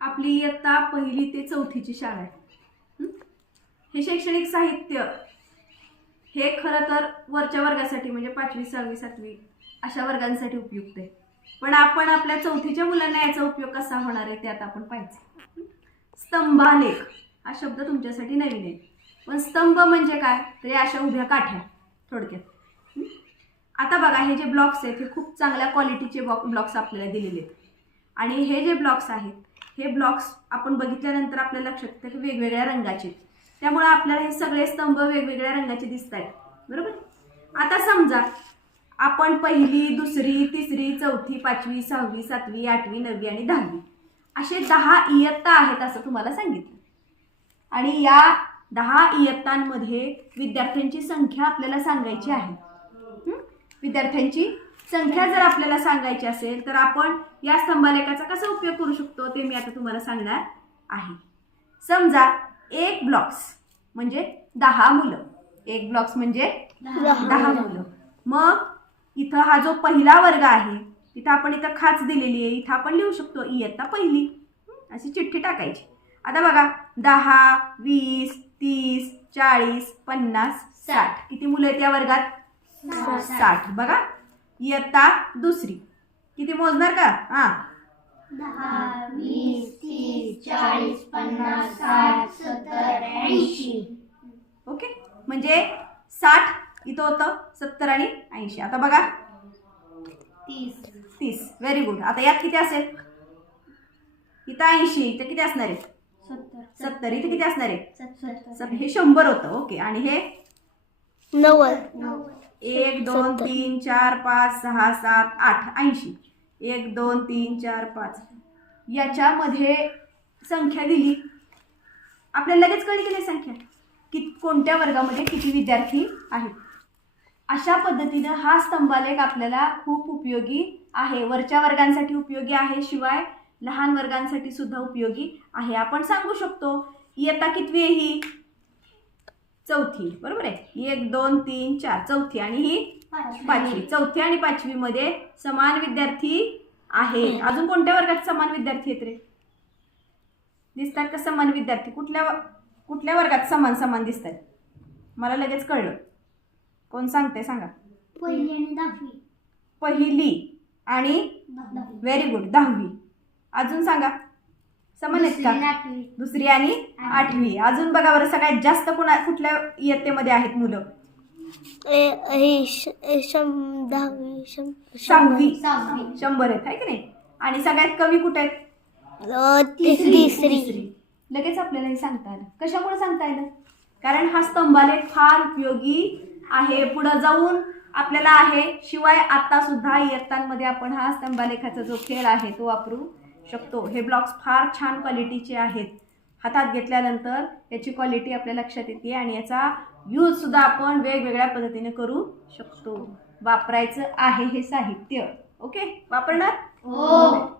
आपली इयत्ता पहिली ते चौथीची शाळा आहे. हे? शैक्षणिक साहित्य हे खरं तर वरच्या वर्गासाठी म्हणजे पाचवी सहावी सातवी अशा वर्गांसाठी उपयुक्त आहे. पण आपण आपल्या चौथीच्या मुलांना याचा उपयोग कसा होणार आहे ते आता आपण पाहिजे स्तंभालेख हा शब्द तुमच्यासाठी नवीन आहे. पण स्तंभ म्हणजे काय? तर या अशा उभ्या काठ्या थोडक्यात. आता बघा हे जे ब्लॉक्स आहेत हे खूप चांगल्या क्वालिटीचे ब्लॉक्स आपल्याला दिलेले आहेत. आणि हे जे ब्लॉक्स आहेत हे ब्लॉक्स आपण बघितल्यानंतर आपल्या लक्षात येतं की वेगवेगळ्या रंगाचे आहेत. त्यामुळे आपल्याला हे सगळे स्तंभ वेगवेगळ्या रंगाचे दिसत आहेत. बरोबर? आता समजा आपण पहिली दुसरी तिसरी चौथी पाचवी सहावी सातवी आठवी नववी आणि दहावी असे दहा इयत्ता आहेत असं तुम्हाला सांगितलं. आणि या दहा इयत्तांमध्ये विद्यार्थ्यांची संख्या आपल्याला सांगायची आहे. विद्यार्थ्यांची संख्या जर आपल्याला सांगायची असेल तर आपण या स्तंभालेखाचा कसा उपयोग करू शकतो ते मी आता तुम्हाला सांगणार आहे. समजा एक ब्लॉक्स म्हणजे दहा मुलं. एक ब्लॉक्स म्हणजे दहा मुलं. मग इथं हा जो पहिला वर्ग आहे तिथं आपण इथं खाच दिलेली आहे. इथं आपण लिहू शकतो इयत्ता पहिली? अशी चिठ्ठी टाकायची. आता बघा दहा वीस तीस चाळीस पन्नास साठ. किती मुलं आहेत या वर्गात? साठ. बघा इयत्ता दुसरी. किती मोजणार का? हा. दहा वीस तीस चाळीस पन्नास साठ सत्तर ऐंशी. ओके. म्हणजे साठ इथं होतं सत्तर आणि ऐंशी. आता बघा. तीस. तीस. व्हेरी गुड आता यात किती असेल? इथं ऐंशी. इथं किती असणार आहे? सत्तर. इथं किती असणार आहे? हे शंभर होतं. ओके. आणि हे? नव्वद. नव्वद. एक दोन. तीन चार पाच सहा सात आठ ऐंशी. एक दोन तीन चार पाच. याच्यामध्ये संख्या दिली. आपल्याला लगेच कळली की नाही संख्या? कि कोणत्या वर्गामध्ये किती विद्यार्थी आहेत? अशा पद्धतीनं हा स्तंभालेख आपल्याला खूप उपयोगी आहे. वरच्या वर्गांसाठी उपयोगी आहे शिवाय लहान वर्गांसाठी सुद्धा उपयोगी आहे. आपण सांगू शकतो इयत्ता कितवी आहे ही? चौथी बरोबर आहे? एक दोन तीन चार चौथी आणि ही पाचवी. चौथी आणि पाचवी मध्ये समान विद्यार्थी आहेत अजून कोणत्या वर्गात समान विद्यार्थी आहेत रे? दिसतात का समान विद्यार्थी? कुठल्या कुठल्या वर्गात समान समान दिसतात? मला लगेच कळलं. कोण सांगते सांगा. पहिली आणि दहावी. पहिली आणि दहावी. व्हेरी गुड दहावी. अजून सांगा. समान आहेत दुसरी का आणि आठवी. दुसरी आणि आठवी. अजून बघा बरं सगळ्यात जास्त कुणा कुठल्या इयत्तेमध्ये आहेत मुलं? ए- हे श- ए- शं- दहावी शं- सहावी. सहावी. शंभर आहेत आहे की नाही? आणि सगळ्यात कमी कुठे आहेत? अ, तिसरी. तिसरी. लगेच आपल्याला हे सांगता आलं. कशामुळे सांगता आलं? कारण हा स्तंभालेख फार उपयोगी आहे. पुढं जाऊन आपल्याला आहे. शिवाय आता सुद्धा इयत्तांमध्ये आपण हा स्तंभालेखाचा जो खेळ आहे तो वापरू शकतो. हे ब्लॉक्स फार छान क्वालिटीचे आहेत. हातात घेतल्यानंतर याची क्वालिटी आपल्या लक्षात येते आणि याचा यूज सुद्धा आपण वेगवेगळ्या पद्धतीने करू शकतो. वापरायचं आहे हे साहित्य. ओके वापरणार? हो.